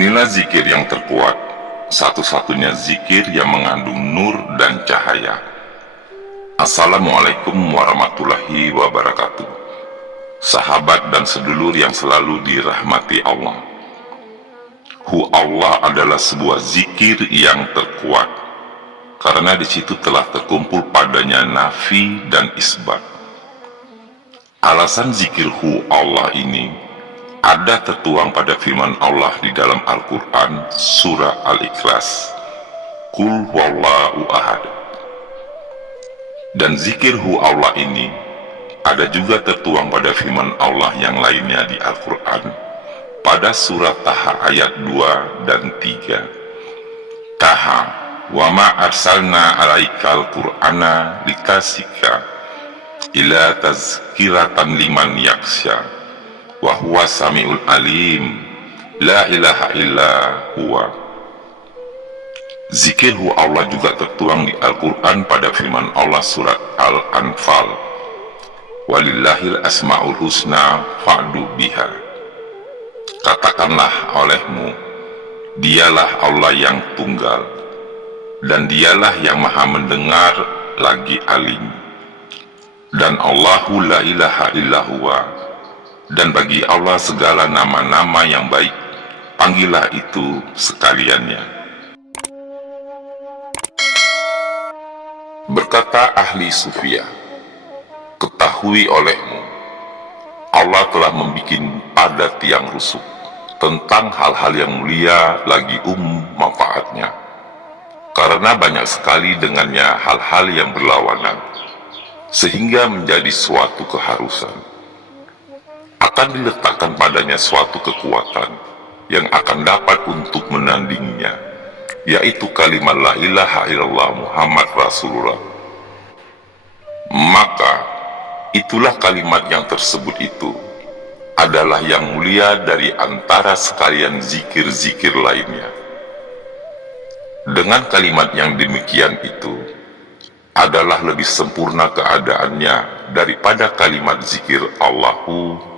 Inilah zikir yang terkuat, satu-satunya zikir yang mengandung nur dan cahaya. Assalamualaikum warahmatullahi wabarakatuh. Sahabat dan sedulur yang selalu dirahmati Allah. Hu Allah adalah sebuah zikir yang terkuat, karena di situ telah terkumpul padanya nafi dan isbat. Alasan zikir Hu Allah ini ada tertuang pada firman Allah di dalam Al-Quran surah Al-Ikhlas, Qul huwallahu ahad. Dan zikir Hu Allah ini ada juga tertuang pada firman Allah yang lainnya di Al-Quran pada surah Taha ayat 2 dan 3. Taha, wa ma arsalna alaikal qur'ana litasika ila tazkiratan liman yaksha wa huwa sami'ul alim, la ilaha illa huwa. Zikir Hu Allah juga tertuang di Al-Quran pada firman Allah surat Al-Anfal, walillahil asma'ul husna fa'du biha. Katakanlah olehmu, dialah Allah yang tunggal, dan dialah yang maha mendengar lagi alim. Dan Allahu la ilaha illa huwa, dan bagi Allah segala nama-nama yang baik, panggillah itu sekaliannya. Berkata ahli sufiyah, ketahui olehmu, Allah telah membuat pada tiang rusuk tentang hal-hal yang mulia lagi manfaatnya, karena banyak sekali dengannya hal-hal yang berlawanan, sehingga menjadi suatu keharusan. Akan diletakkan padanya suatu kekuatan yang akan dapat untuk menandinginya, yaitu kalimat la ilaha illallah Muhammad Rasulullah. Maka itulah kalimat yang tersebut itu adalah yang mulia dari antara sekalian zikir-zikir lainnya. Dengan kalimat yang demikian itu adalah lebih sempurna keadaannya daripada kalimat zikir Allahu,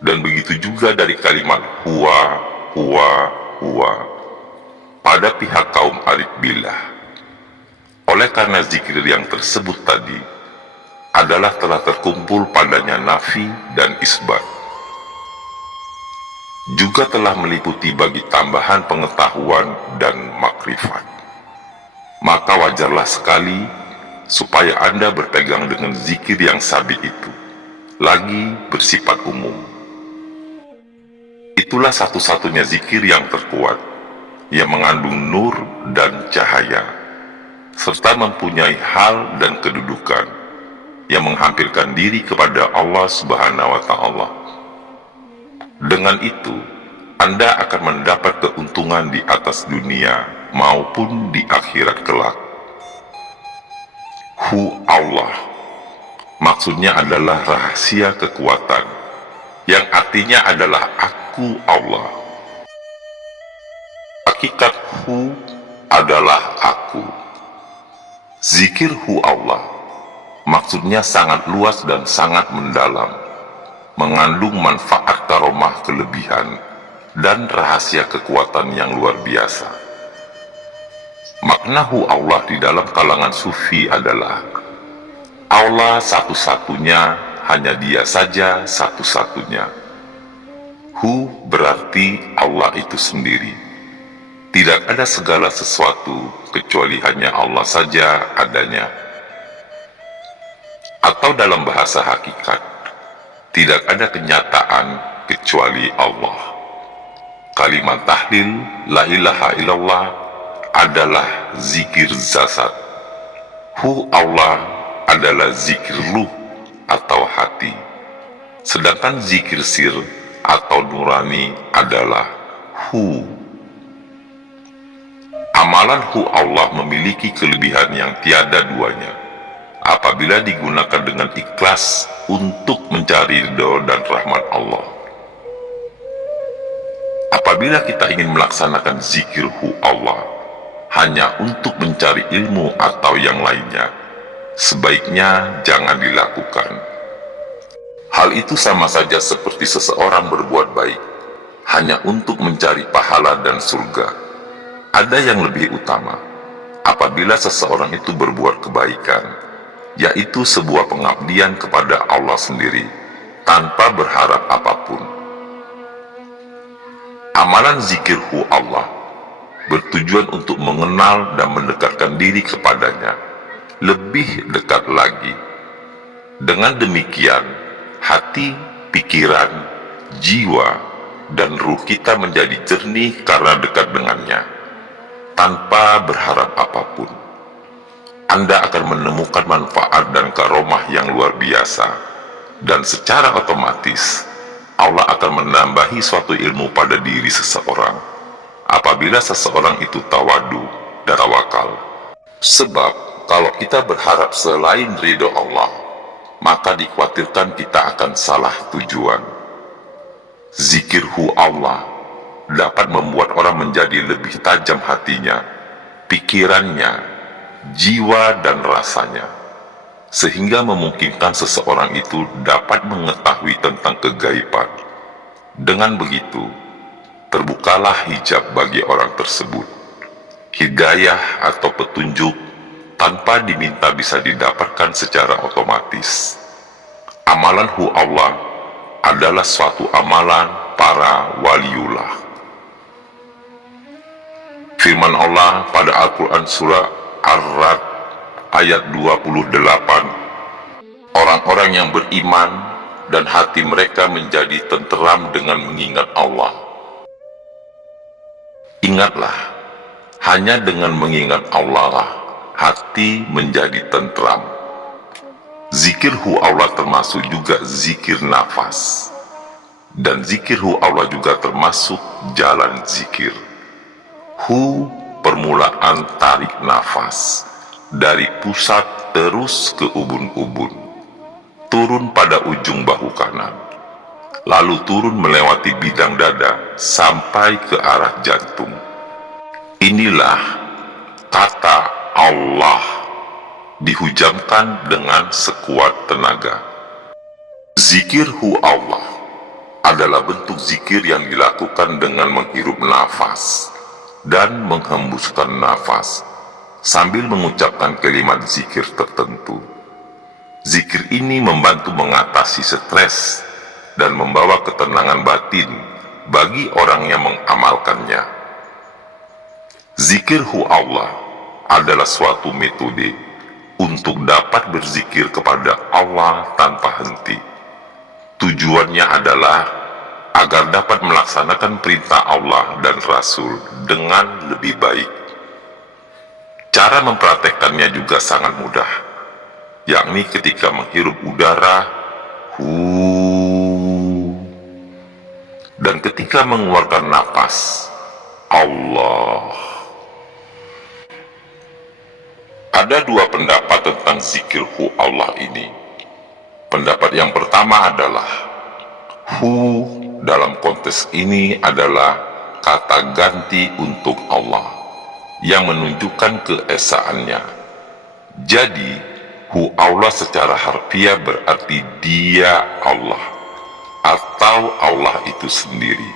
dan begitu juga dari kalimat huwa pada pihak kaum arif billah. Oleh karena zikir yang tersebut tadi adalah telah terkumpul padanya nafi dan isbat, juga telah meliputi bagi tambahan pengetahuan dan makrifat, maka wajarlah sekali supaya Anda berpegang dengan zikir yang sabit itu, lagi bersifat umum. Itulah satu-satunya zikir yang terkuat, yang mengandung nur dan cahaya, serta mempunyai hal dan kedudukan yang menghampirkan diri kepada Allah Subhanahu wa Ta'ala. Dengan itu, Anda akan mendapat keuntungan di atas dunia maupun di akhirat kelak. Hu Allah maksudnya adalah rahasia kekuatan, yang artinya adalah aku Allah. Hakikat Hu adalah aku. Zikir Hu Allah maksudnya sangat luas dan sangat mendalam, mengandung manfaat karomah kelebihan dan rahasia kekuatan yang luar biasa. Makna Hu Allah di dalam kalangan sufi adalah Allah satu-satunya, hanya Dia saja satu-satunya. Hu berarti Allah itu sendiri. Tidak ada segala sesuatu kecuali hanya Allah saja adanya. Atau dalam bahasa hakikat, tidak ada kenyataan kecuali Allah. Kalimat tahlil la ilaha illallah adalah zikir zasad. Hu Allah adalah zikir ruh atau hati, sedangkan zikir sir atau nurani adalah Hu. Amalan Hu Allah memiliki kelebihan yang tiada duanya apabila digunakan dengan ikhlas untuk mencari ridho dan rahmat Allah. Apabila kita ingin melaksanakan zikir Hu Allah hanya untuk mencari ilmu atau yang lainnya, sebaiknya jangan dilakukan. Hal itu sama saja seperti seseorang berbuat baik hanya untuk mencari pahala dan surga. Ada yang lebih utama apabila seseorang itu berbuat kebaikan, yaitu sebuah pengabdian kepada Allah sendiri tanpa berharap apapun. Amalan zikirhu Allah bertujuan untuk mengenal dan mendekatkan diri kepadanya lebih dekat lagi. Dengan demikian, hati, pikiran, jiwa, dan ruh kita menjadi jernih karena dekat dengannya, tanpa berharap apapun. Anda akan menemukan manfaat dan karomah yang luar biasa, dan secara otomatis Allah akan menambahi suatu ilmu pada diri seseorang apabila seseorang itu tawadu dan tawakal. Sebab kalau kita berharap selain ridho Allah, maka dikhawatirkan kita akan salah tujuan. Zikirhu Allah dapat membuat orang menjadi lebih tajam hatinya, pikirannya, jiwa dan rasanya, sehingga memungkinkan seseorang itu dapat mengetahui tentang kegaiban. Dengan begitu, terbukalah hijab bagi orang tersebut. Hidayah atau petunjuk tanpa diminta bisa didapatkan secara otomatis. Amalan hu Allah adalah suatu amalan para waliullah. Firman Allah pada Al-Quran surah Ar-Ra'd ayat 28, orang-orang yang beriman dan hati mereka menjadi tenteram dengan mengingat Allah. Ingatlah, hanya dengan mengingat Allah lah hati menjadi tenteram. Zikirhu Allah termasuk juga zikir nafas, dan zikirhu Allah juga termasuk jalan zikir. Hu permulaan tarik nafas dari pusat terus ke ubun-ubun, turun pada ujung bahu kanan, lalu turun melewati bidang dada sampai ke arah jantung. Inilah kata Allah dihujamkan dengan sekuat tenaga. Zikirhu Allah adalah bentuk zikir yang dilakukan dengan menghirup nafas dan menghembuskan nafas sambil mengucapkan kalimat zikir tertentu. Zikir ini membantu mengatasi stres dan membawa ketenangan batin bagi orang yang mengamalkannya. Zikirhu Allah adalah suatu metode untuk dapat berzikir kepada Allah tanpa henti. Tujuannya adalah agar dapat melaksanakan perintah Allah dan Rasul dengan lebih baik. Cara mempraktekkannya juga sangat mudah, yakni ketika menghirup udara, dan ketika mengeluarkan napas, Allah. Ada dua pendapat tentang zikirhu Allah ini. Pendapat yang pertama adalah hu dalam konteks ini adalah kata ganti untuk Allah yang menunjukkan keesaannya. Jadi hu Allah secara harfiah berarti dia Allah atau Allah itu sendiri.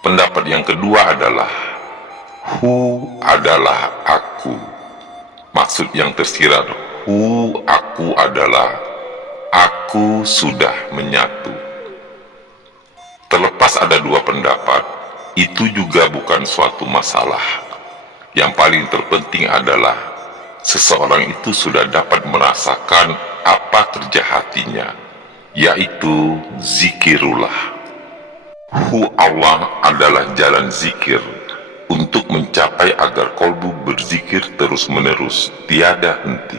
Pendapat yang kedua adalah hu adalah aku. Maksud yang tersirat hu aku adalah aku sudah menyatu. Terlepas ada dua pendapat, itu juga bukan suatu masalah. Yang paling terpenting adalah seseorang itu sudah dapat merasakan apa kerja hatinya, yaitu zikirullah. Hu Allah adalah jalan zikir untuk mencapai agar kolbu berzikir terus-menerus, tiada henti.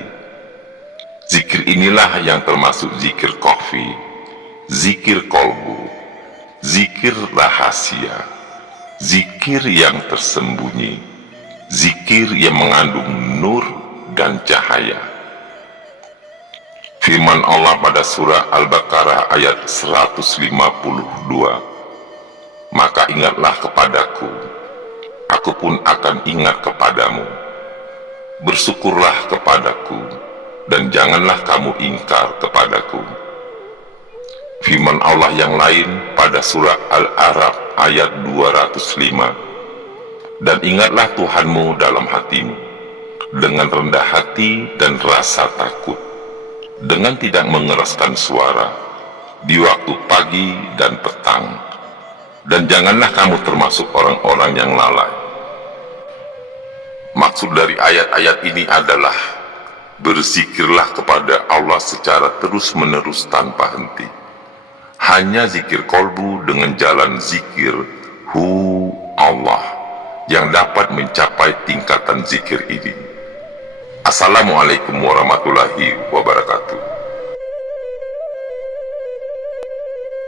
Zikir inilah yang termasuk zikir kofi, zikir kolbu, zikir rahasia, zikir yang tersembunyi, zikir yang mengandung nur dan cahaya. Firman Allah pada surah Al-Baqarah ayat 152, maka ingatlah kepadaku, aku pun akan ingat kepadamu. Bersyukurlah kepadaku, dan janganlah kamu ingkar kepadaku. Firman Allah yang lain pada surah Al-A'raf ayat 205, dan ingatlah Tuhanmu dalam hatimu, dengan rendah hati dan rasa takut, dengan tidak mengeraskan suara, di waktu pagi dan petang, dan janganlah kamu termasuk orang-orang yang lalai. Maksud dari ayat-ayat ini adalah berzikirlah kepada Allah secara terus-menerus tanpa henti. Hanya zikir kolbu dengan jalan zikir Allah yang dapat mencapai tingkatan zikir ini. Assalamualaikum warahmatullahi wabarakatuh.